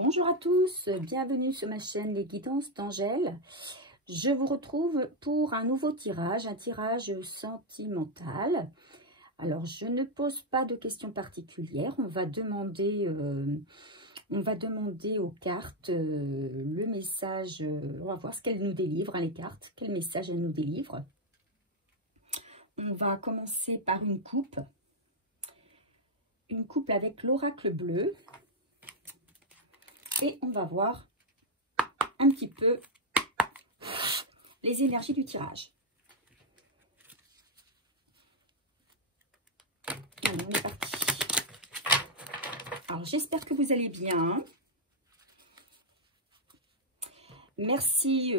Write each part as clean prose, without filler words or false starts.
Bonjour à tous, bienvenue sur ma chaîne Les Guidances d'Angèle. Je vous retrouve pour un nouveau tirage, un tirage sentimental. Alors, je ne pose pas de questions particulières, on va demander aux cartes le message, on va voir ce qu'elles nous délivrent, hein, les cartes, quel message elles nous délivrent. On va commencer par une coupe avec l'oracle bleu. Et on va voir un petit peu les énergies du tirage. Allez, on est parti. Alors, j'espère que vous allez bien. Merci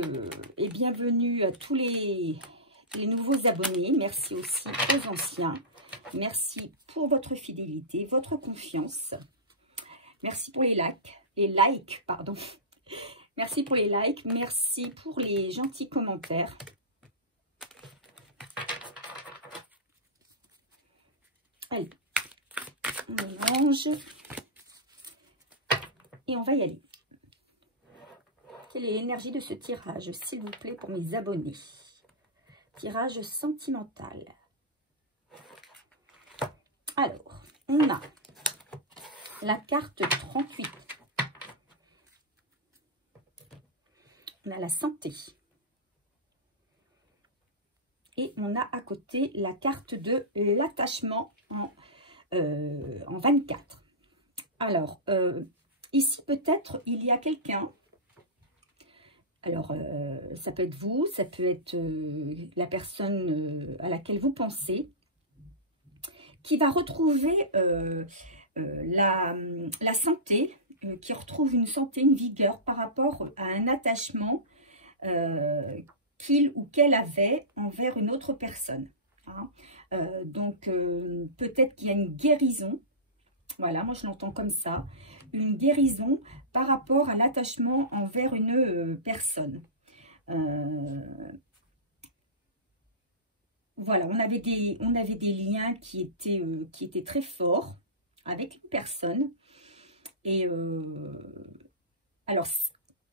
et bienvenue à tous les nouveaux abonnés. Merci aussi aux anciens. Merci pour votre fidélité, votre confiance. Merci pour les likes. Merci pour les likes, merci pour les gentils commentaires. Allez, on mélange et on va y aller. Quelle est l'énergie de ce tirage, s'il vous plaît, pour mes abonnés? Tirage sentimental. Alors, on a la carte 38. On a la santé. Et on a à côté la carte de l'attachement en 24. Alors, ici peut-être il y a quelqu'un. Alors, ça peut être vous, ça peut être la personne à laquelle vous pensez, qui va retrouver la santé, qui retrouve une santé, une vigueur par rapport à un attachement qu'il ou qu'elle avait envers une autre personne. Hein. Donc, peut-être qu'il y a une guérison. Voilà, moi je l'entends comme ça. Une guérison par rapport à l'attachement envers une personne. Voilà, on avait des liens qui étaient très forts avec une personne. Et alors,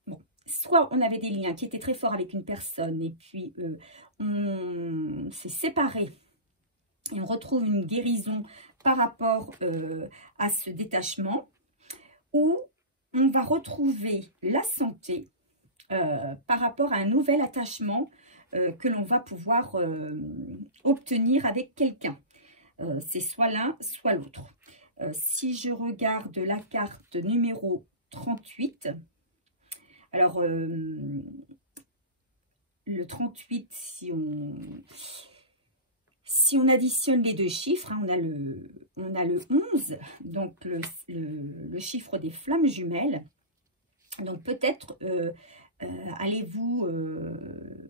bon, soit on avait des liens qui étaient très forts avec une personne et puis on s'est séparés et on retrouve une guérison par rapport à ce détachement, ou on va retrouver la santé par rapport à un nouvel attachement que l'on va pouvoir obtenir avec quelqu'un. C'est soit l'un, soit l'autre. Si je regarde la carte numéro 38, alors le 38, si on additionne les deux chiffres, hein, on a le 11, donc le chiffre des flammes jumelles. Donc peut-être allez-vous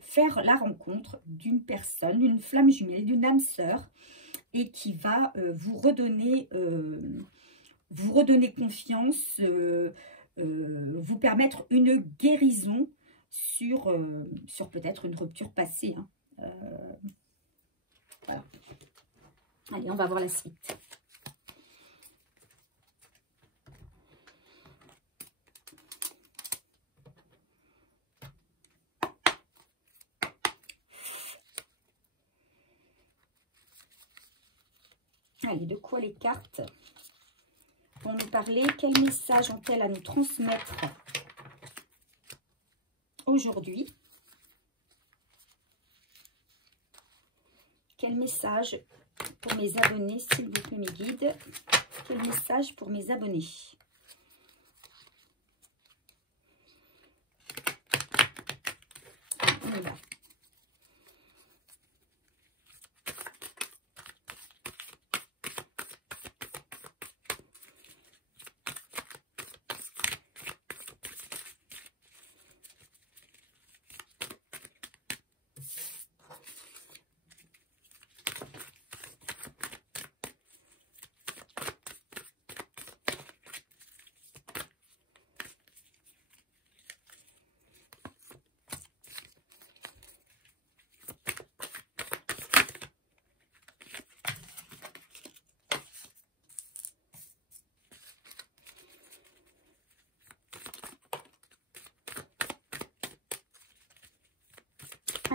faire la rencontre d'une personne, d'une flamme jumelle, d'une âme sœur, et qui va vous redonner confiance, vous permettre une guérison sur peut-être une rupture passée. Hein. Voilà. Allez, on va voir la suite. Allez, de quoi les cartes vont nous parler? Quels messages ont-elles à nous transmettre aujourd'hui? Quel message pour mes abonnés, s'il vous plaît, mes guides? Quel message pour mes abonnés? On y va.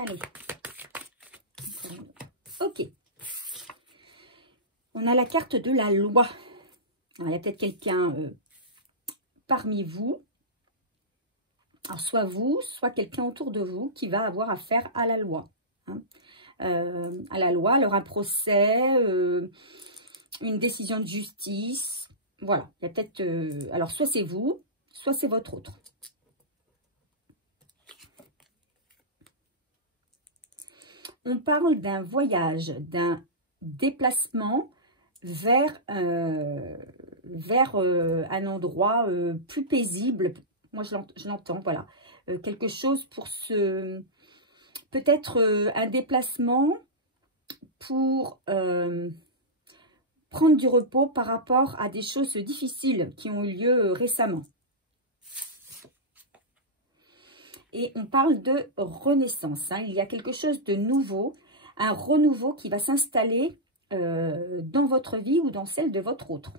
Allez. Ok. On a la carte de la loi. Alors, il y a peut-être quelqu'un parmi vous. Alors, soit vous, soit quelqu'un autour de vous qui va avoir affaire à la loi. Hein. À la loi, alors un procès, une décision de justice. Voilà. Il y a peut-être... alors, soit c'est vous, soit c'est votre autre. On parle d'un voyage, d'un déplacement vers un endroit plus paisible. Moi, je l'entends, voilà. Quelque chose pour se... Peut-être un déplacement pour prendre du repos par rapport à des choses difficiles qui ont eu lieu récemment. Et on parle de renaissance. Hein. Il y a quelque chose de nouveau, un renouveau qui va s'installer dans votre vie ou dans celle de votre autre.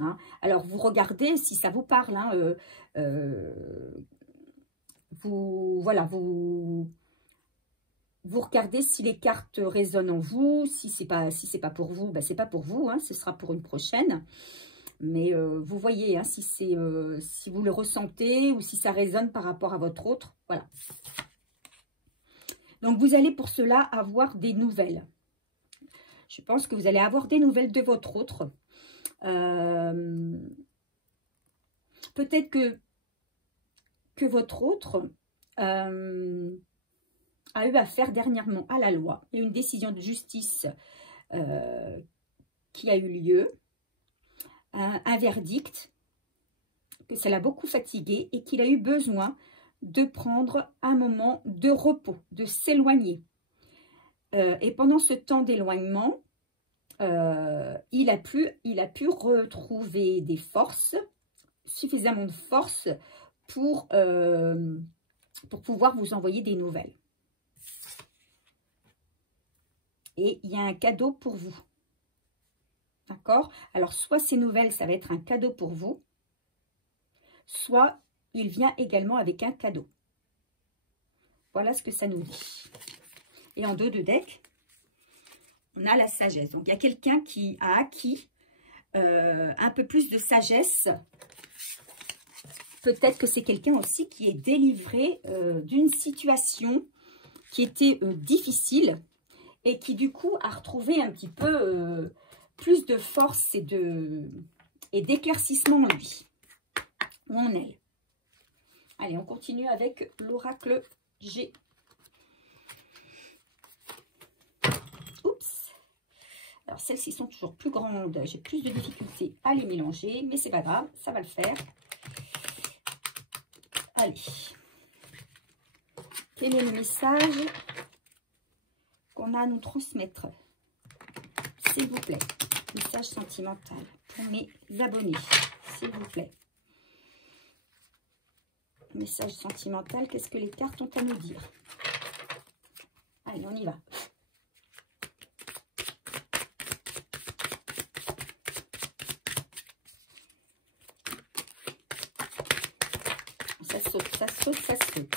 Hein. Alors, vous regardez si ça vous parle. Hein, voilà, vous regardez si les cartes résonnent en vous. Si c'est pas pour vous, ben, c'est pas pour vous. Hein, ce sera pour une prochaine. Mais vous voyez, hein, si vous le ressentez ou si ça résonne par rapport à votre autre. Voilà. Donc, vous allez pour cela avoir des nouvelles. Je pense que vous allez avoir des nouvelles de votre autre. Peut-être que votre autre a eu affaire dernièrement à la loi. Il y a une décision de justice qui a eu lieu. Un verdict, que ça l'a beaucoup fatigué et qu'il a eu besoin de prendre un moment de repos, de s'éloigner. Et pendant ce temps d'éloignement, il a pu retrouver des forces, suffisamment de force pour pouvoir vous envoyer des nouvelles. Et il y a un cadeau pour vous. D'accord? Alors, soit ces nouvelles, ça va être un cadeau pour vous, soit il vient également avec un cadeau. Voilà ce que ça nous dit. Et en dos de deck, on a la sagesse. Donc, il y a quelqu'un qui a acquis un peu plus de sagesse. Peut-être que c'est quelqu'un aussi qui est délivré d'une situation qui était difficile et qui, du coup, a retrouvé un petit peu... plus de force et d'éclaircissement en lui, ou en elle. Allez, on continue avec l'oracle G. Oups. Alors, celles-ci sont toujours plus grandes. J'ai plus de difficultés à les mélanger, mais c'est pas grave, ça va le faire. Allez. Quel est le message qu'on a à nous transmettre? S'il vous plaît. Message sentimental pour mes abonnés, s'il vous plaît. Message sentimental, qu'est-ce que les cartes ont à nous dire? Allez, on y va. Ça saute, ça saute, ça saute.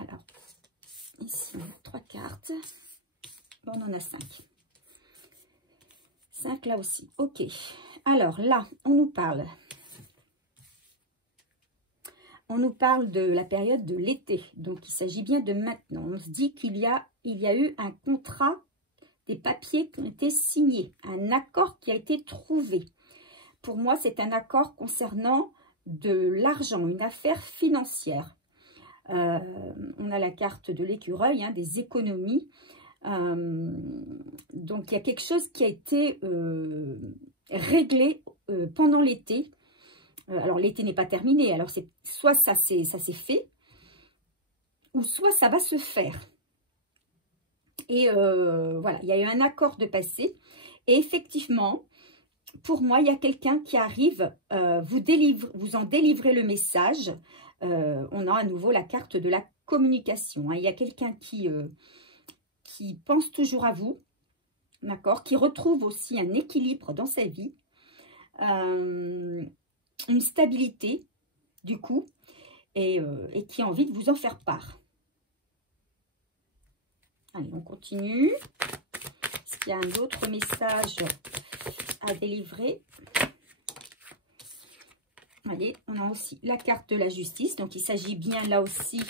Alors, ici, on a 3 cartes. Bon, on en a 5. 5 là aussi. Ok. Alors là, on nous parle de la période de l'été. Donc, il s'agit bien de maintenant. On se dit qu'il y a eu un contrat, des papiers qui ont été signés, un accord qui a été trouvé. Pour moi, c'est un accord concernant de l'argent, une affaire financière. On a la carte de l'écureuil, hein, des économies. Donc, il y a quelque chose qui a été réglé pendant l'été. Alors, l'été n'est pas terminé. Alors, soit ça s'est fait, ou soit ça va se faire. Et voilà, il y a eu un accord de passé. Et effectivement, pour moi, il y a quelqu'un qui arrive, vous en délivrez le message. On a à nouveau la carte de la communication. Hein. Il y a quelqu'un qui pense toujours à vous, d'accord, qui retrouve aussi un équilibre dans sa vie, une stabilité, du coup, et qui a envie de vous en faire part. Allez, on continue. Est-ce qu'il y a un autre message à délivrer? Allez, on a aussi la carte de la justice. Donc, il s'agit bien là aussi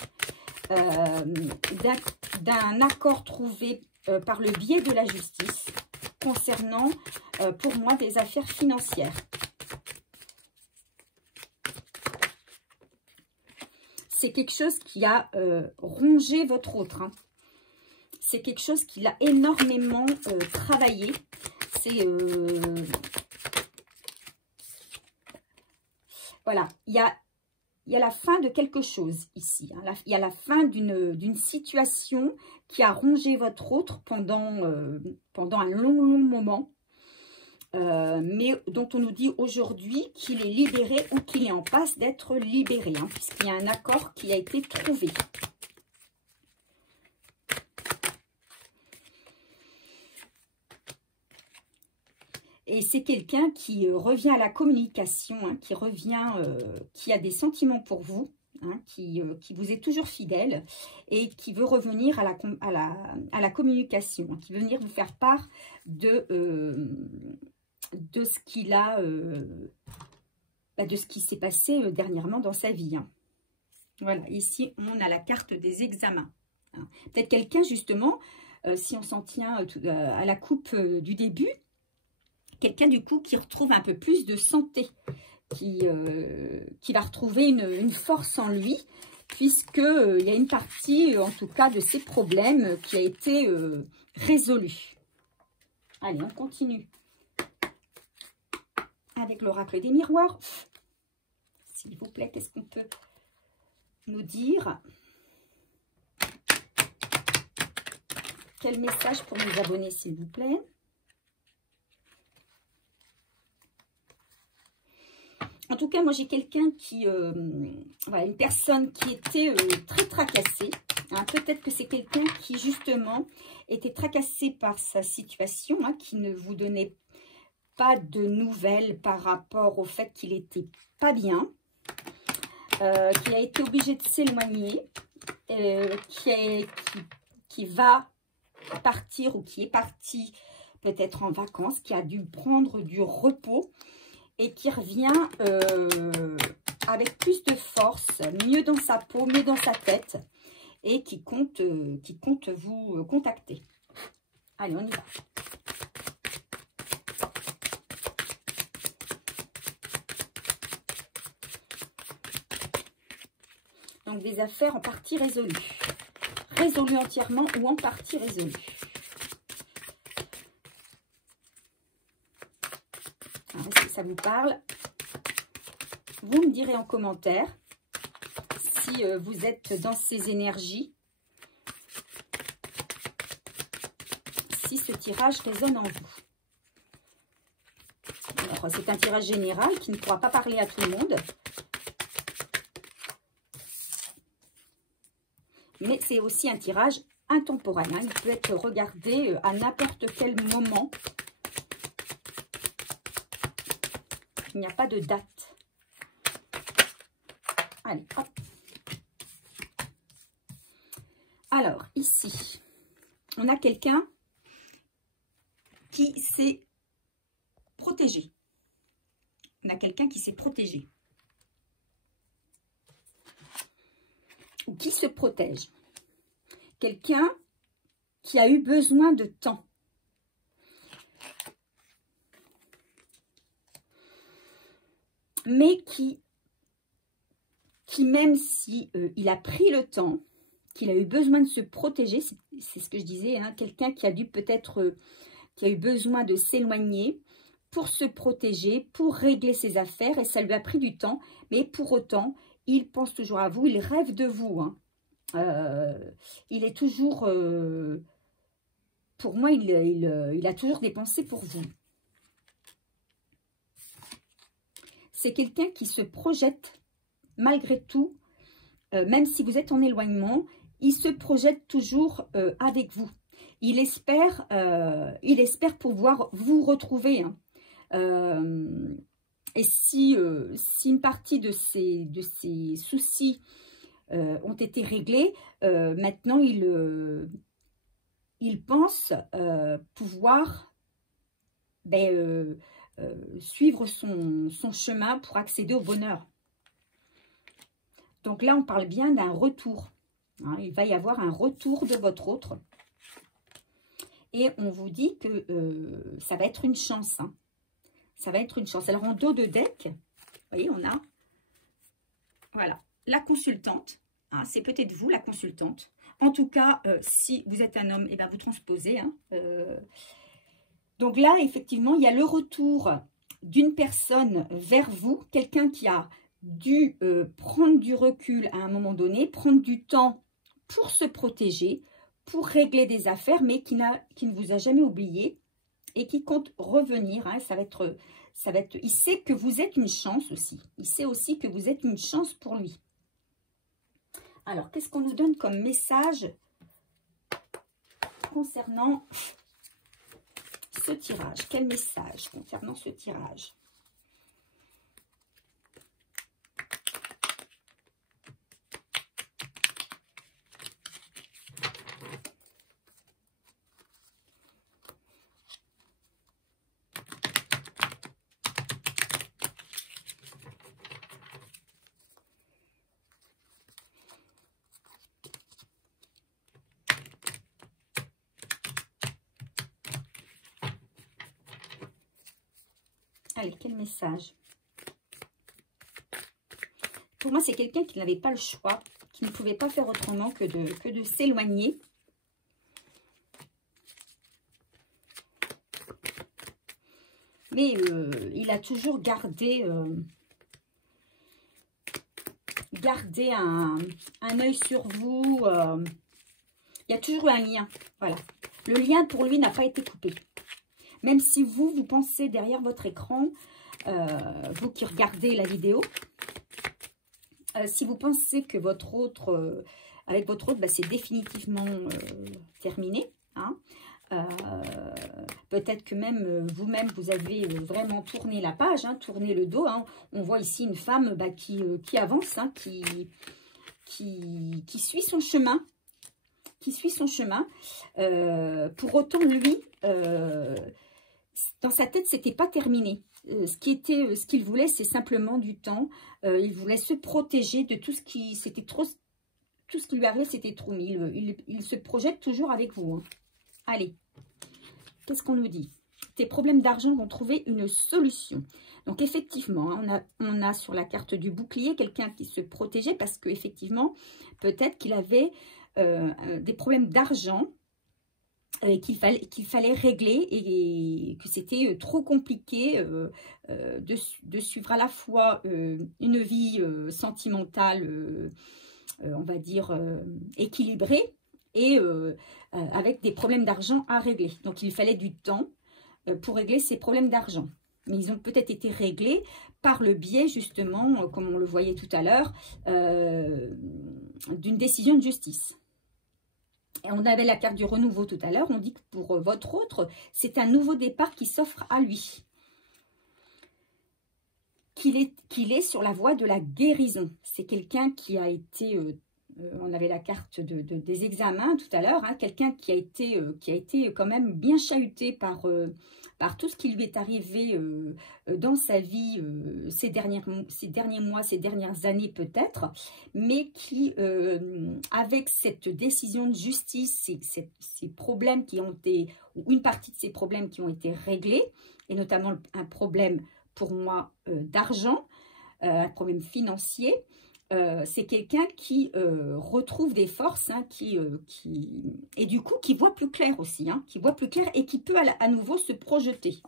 d'un accord trouvé par le biais de la justice concernant, pour moi, des affaires financières. C'est quelque chose qui a rongé votre autre. Hein. C'est quelque chose qui l'a énormément travaillé. C'est... voilà, il y a la fin de quelque chose ici. Hein. Il y a la fin d'une situation qui a rongé votre autre pendant un long moment. Mais dont on nous dit aujourd'hui qu'il est libéré ou qu'il est en passe d'être libéré. Hein, puisqu'il y a un accord qui a été trouvé. Et c'est quelqu'un qui revient à la communication, hein, qui a des sentiments pour vous, hein, qui vous est toujours fidèle et qui veut revenir à la communication, hein, qui veut venir vous faire part de ce qu'il a, de ce qui s'est passé dernièrement dans sa vie. Hein. Voilà, ici on a la carte des examens. Hein. Peut-être quelqu'un justement, si on s'en tient à la coupe du début, quelqu'un du coup qui retrouve un peu plus de santé, qui va retrouver une force en lui, puisqu'il y a une partie, en tout cas, de ses problèmes qui a été résolue. Allez, on continue avec l'oracle des miroirs. S'il vous plaît, qu'est-ce qu'on peut nous dire? Quel message pour nos abonnés, s'il vous plaît? En tout cas, moi, j'ai quelqu'un qui... voilà, une personne qui était très tracassée. Hein. Peut-être que c'est quelqu'un qui, justement, était tracassé par sa situation, hein, qui ne vous donnait pas de nouvelles par rapport au fait qu'il n'était pas bien, qui a été obligé de s'éloigner, qui va partir ou qui est parti peut-être en vacances, qui a dû prendre du repos, et qui revient avec plus de force, mieux dans sa peau, mieux dans sa tête, et qui compte vous contacter. Allez, on y va. Donc, des affaires en partie résolues. Résolues entièrement ou en partie résolues. Est-ce que ça vous parle? Vous me direz en commentaire si vous êtes dans ces énergies, si ce tirage résonne en vous. Alors, c'est un tirage général qui ne pourra pas parler à tout le monde. Mais c'est aussi un tirage intemporel. Hein. Il peut être regardé à n'importe quel moment. Il n'y a pas de date. Allez, hop. Alors, ici, on a quelqu'un qui s'est protégé. On a quelqu'un qui s'est protégé. Ou qui se protège. Quelqu'un qui a eu besoin de temps. Mais qui même si il a pris le temps, qu'il a eu besoin de se protéger, c'est ce que je disais, hein, quelqu'un qui a dû peut-être, qui a eu besoin de s'éloigner pour se protéger, pour régler ses affaires, et ça lui a pris du temps, mais pour autant, il pense toujours à vous, il rêve de vous. Hein. Il est toujours, pour moi, il a toujours des pensées pour vous. C'est quelqu'un qui se projette malgré tout, même si vous êtes en éloignement, il se projette toujours avec vous. Il espère pouvoir vous retrouver. Hein. Et si une partie de ces soucis ont été réglés, maintenant il pense pouvoir suivre son chemin pour accéder au bonheur. Donc là, on parle bien d'un retour. Hein, il va y avoir un retour de votre autre. Et on vous dit que ça va être une chance. Hein. Ça va être une chance. Alors, en dos de deck, vous voyez, on a voilà, la consultante. Hein, c'est peut-être vous, la consultante. En tout cas, si vous êtes un homme, eh ben, vous transposez. Hein, donc là, effectivement, il y a le retour d'une personne vers vous. Quelqu'un qui a dû prendre du recul à un moment donné, prendre du temps pour se protéger, pour régler des affaires, mais qui ne vous a jamais oublié et qui compte revenir. Hein, ça va être, il sait que vous êtes une chance aussi. Il sait aussi que vous êtes une chance pour lui. Alors, qu'est-ce qu'on nous donne comme message concernant ce tirage? Quel message concernant ce tirage? Allez, quel message? Pour moi, c'est quelqu'un qui n'avait pas le choix, qui ne pouvait pas faire autrement que de s'éloigner. Mais il a toujours gardé un œil sur vous. Il y a toujours eu un lien. Voilà. Le lien, pour lui, n'a pas été coupé. Même si vous pensez derrière votre écran, vous qui regardez la vidéo, si vous pensez que votre autre, avec votre autre, c'est définitivement terminé, hein, peut-être que même vous-même, vous avez vraiment tourné la page, hein, tourné le dos. Hein. On voit ici une femme qui avance, hein, qui suit son chemin. Pour autant, lui, dans sa tête, c'était pas terminé. Ce qu'il voulait, c'est simplement du temps. Il voulait se protéger de tout ce qui lui arrivait, c'était trop. Il se projette toujours avec vous. Hein. Allez, qu'est-ce qu'on nous dit? Tes problèmes d'argent vont trouver une solution. Donc effectivement, hein, on a sur la carte du bouclier quelqu'un qui se protégeait parce qu'effectivement, peut-être qu'il avait des problèmes d'argent qu'il fallait régler et que c'était trop compliqué de suivre à la fois une vie sentimentale, on va dire, équilibrée et avec des problèmes d'argent à régler. Donc, il fallait du temps pour régler ces problèmes d'argent. Mais ils ont peut-être été réglés par le biais, justement, comme on le voyait tout à l'heure, d'une décision de justice. Et on avait la carte du renouveau tout à l'heure. On dit que pour votre autre, c'est un nouveau départ qui s'offre à lui. Qu'il est sur la voie de la guérison. C'est quelqu'un qui a été... on avait la carte des examens tout à l'heure. Hein, quelqu'un qui a été quand même bien chahuté par tout ce qui lui est arrivé dans sa vie ces derniers mois, ces dernières années peut-être, mais qui, avec cette décision de justice, ces problèmes qui ont été, ou une partie de ces problèmes qui ont été réglés, et notamment un problème pour moi d'argent, un problème financier, c'est quelqu'un qui retrouve des forces, hein, et du coup qui voit plus clair aussi, hein, qui voit plus clair et qui peut à nouveau se projeter.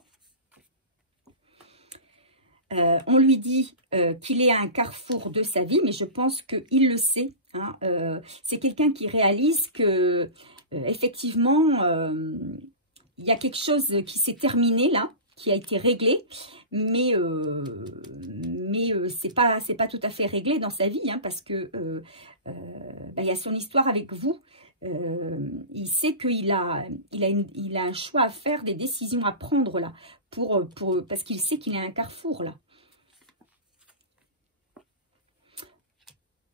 On lui dit qu'il est à un carrefour de sa vie, mais je pense qu'il le sait. Hein, c'est quelqu'un qui réalise que effectivement il y a quelque chose qui s'est terminé là, qui a été réglé, mais c'est pas tout à fait réglé dans sa vie, hein, parce que il y a son histoire avec vous. Il sait qu'il a un choix à faire, des décisions à prendre là, parce qu'il sait qu'il est à un carrefour là.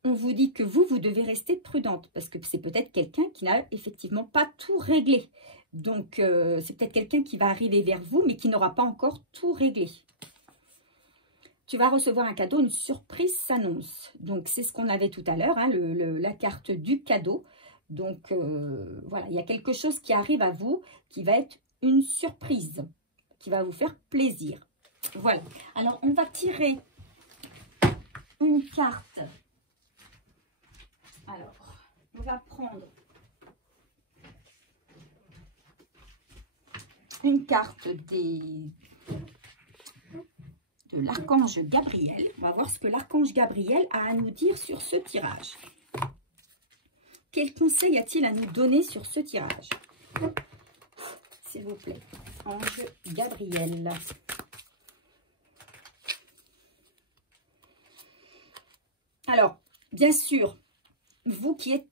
on vous dit que vous devez rester prudente parce que c'est peut-être quelqu'un qui n'a effectivement pas tout réglé. Donc, c'est peut-être quelqu'un qui va arriver vers vous, mais qui n'aura pas encore tout réglé. Tu vas recevoir un cadeau, une surprise s'annonce. Donc, c'est ce qu'on avait tout à l'heure, hein, la carte du cadeau. Donc, voilà, il y a quelque chose qui arrive à vous qui va être une surprise, qui va vous faire plaisir. Voilà. Alors, on va tirer une carte. Alors, on va prendre une carte de l'archange Gabriel. On va voir ce que l'archange Gabriel a à nous dire sur ce tirage. Quel conseil a-t-il à nous donner sur ce tirage? S'il vous plaît, ange Gabriel. Alors, bien sûr, vous qui êtes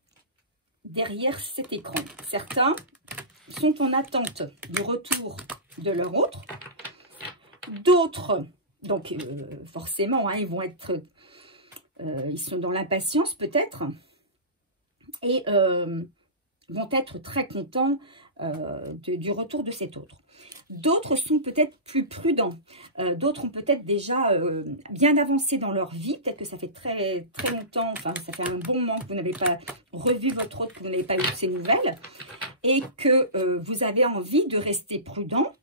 derrière cet écran, certains sont en attente du retour de leur autre. D'autres, donc forcément, hein, ils vont être, ils sont dans l'impatience peut-être et vont être très contents du retour de cet autre. D'autres sont peut-être plus prudents. D'autres ont peut-être déjà bien avancé dans leur vie. Peut-être que ça fait très, très longtemps, enfin, ça fait un bon moment que vous n'avez pas revu votre autre, que vous n'avez pas eu de ses nouvelles. Et que vous avez envie de rester prudent.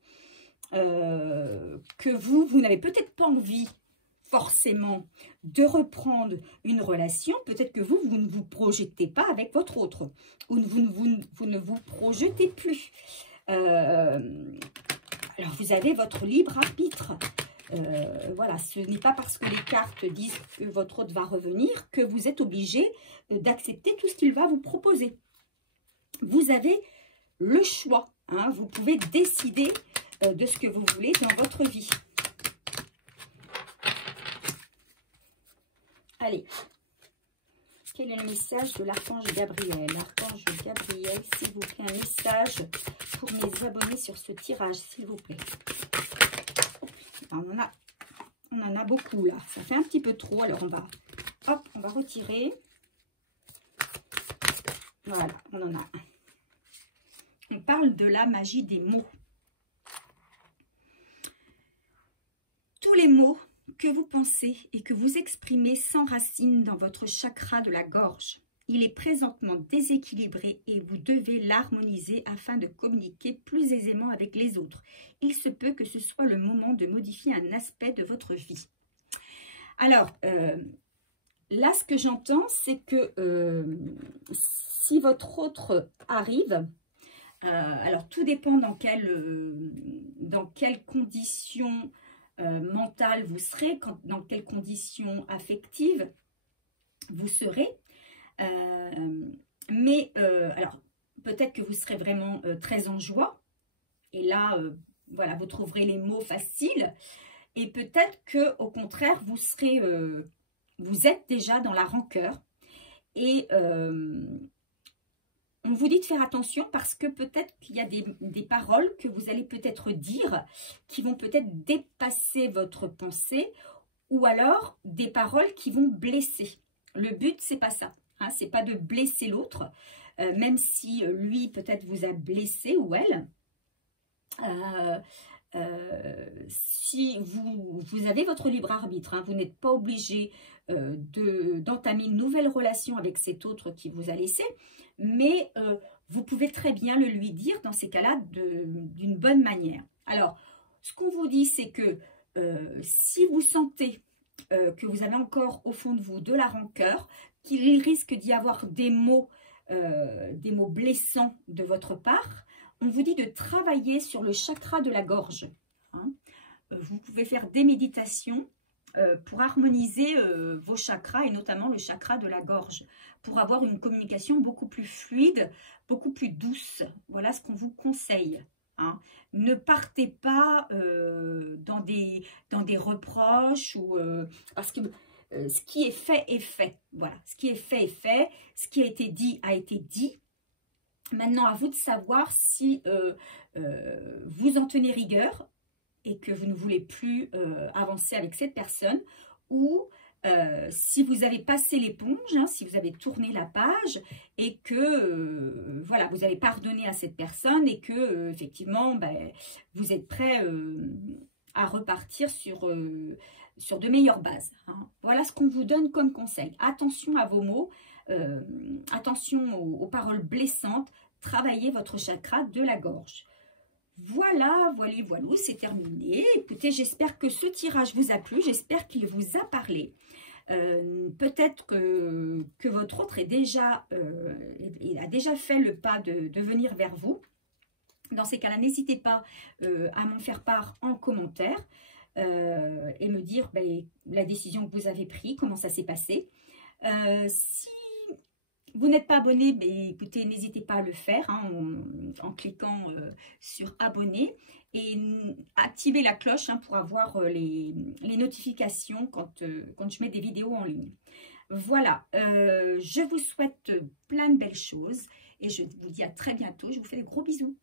Que vous n'avez peut-être pas envie forcément de reprendre une relation. Peut-être que vous ne vous projetez pas avec votre autre. Ou vous ne vous projetez plus. Alors, vous avez votre libre arbitre. Voilà, ce n'est pas parce que les cartes disent que votre autre va revenir que vous êtes obligé d'accepter tout ce qu'il va vous proposer. Vous avez le choix. Hein, vous pouvez décider de ce que vous voulez dans votre vie. Allez. Quel est le message de l'archange Gabriel? L'archange Gabriel, s'il vous plaît, un message pour mes abonnés sur ce tirage, s'il vous plaît. Alors, on en a beaucoup là. Ça fait un petit peu trop. Alors, on va retirer. Voilà, on en a un. On parle de la magie des mots. Tous les mots que vous pensez et que vous exprimez s'enracinent dans votre chakra de la gorge. Il est présentement déséquilibré et vous devez l'harmoniser afin de communiquer plus aisément avec les autres. Il se peut que ce soit le moment de modifier un aspect de votre vie. Alors, là, ce que j'entends, c'est que si votre autre arrive, alors tout dépend dans quelles conditions mentales vous serez, dans quelles conditions affectives vous serez. Alors, peut-être que vous serez vraiment très en joie. Et là, voilà, vous trouverez les mots faciles. Et peut-être que au contraire, vous êtes déjà dans la rancœur. Et on vous dit de faire attention parce que peut-être qu'il y a des paroles que vous allez peut-être dire qui vont peut-être dépasser votre pensée ou alors des paroles qui vont blesser. Le but, c'est pas ça. Hein, c'est pas de blesser l'autre, même si lui peut-être vous a blessé ou elle. Si vous avez votre libre arbitre, hein, vous n'êtes pas obligé d'entamer une nouvelle relation avec cet autre qui vous a laissé, mais vous pouvez très bien le lui dire dans ces cas-là d'une bonne manière. Alors, ce qu'on vous dit, c'est que si vous sentez que vous avez encore au fond de vous de la rancœur, qu'il risque d'y avoir des mots blessants de votre part, on vous dit de travailler sur le chakra de la gorge. Hein. Vous pouvez faire des méditations pour harmoniser vos chakras et notamment le chakra de la gorge, pour avoir une communication beaucoup plus fluide, beaucoup plus douce. Voilà ce qu'on vous conseille. Hein. Ne partez pas dans des reproches ou parce que ce qui est fait est fait. Voilà, ce qui est fait est fait. Ce qui a été dit a été dit. Maintenant, à vous de savoir si vous en tenez rigueur et que vous ne voulez plus avancer avec cette personne ou Si vous avez passé l'éponge, hein, si vous avez tourné la page et que voilà, vous avez pardonné à cette personne et que effectivement ben, vous êtes prêt à repartir sur de meilleures bases. Hein. Voilà ce qu'on vous donne comme conseil. Attention à vos mots, attention aux paroles blessantes, travaillez votre chakra de la gorge. Voilà, voilà, c'est terminé. Écoutez, j'espère que ce tirage vous a plu, j'espère qu'il vous a parlé. Peut-être que votre autre il a déjà fait le pas de venir vers vous. Dans ces cas-là, n'hésitez pas à m'en faire part en commentaire et me dire ben, la décision que vous avez prise, comment ça s'est passé. Si vous n'êtes pas abonné, ben, écoutez, n'hésitez pas à le faire hein, en cliquant sur abonner et activer la cloche hein, pour avoir les notifications quand je mets des vidéos en ligne. Voilà, je vous souhaite plein de belles choses et je vous dis à très bientôt. Je vous fais des gros bisous.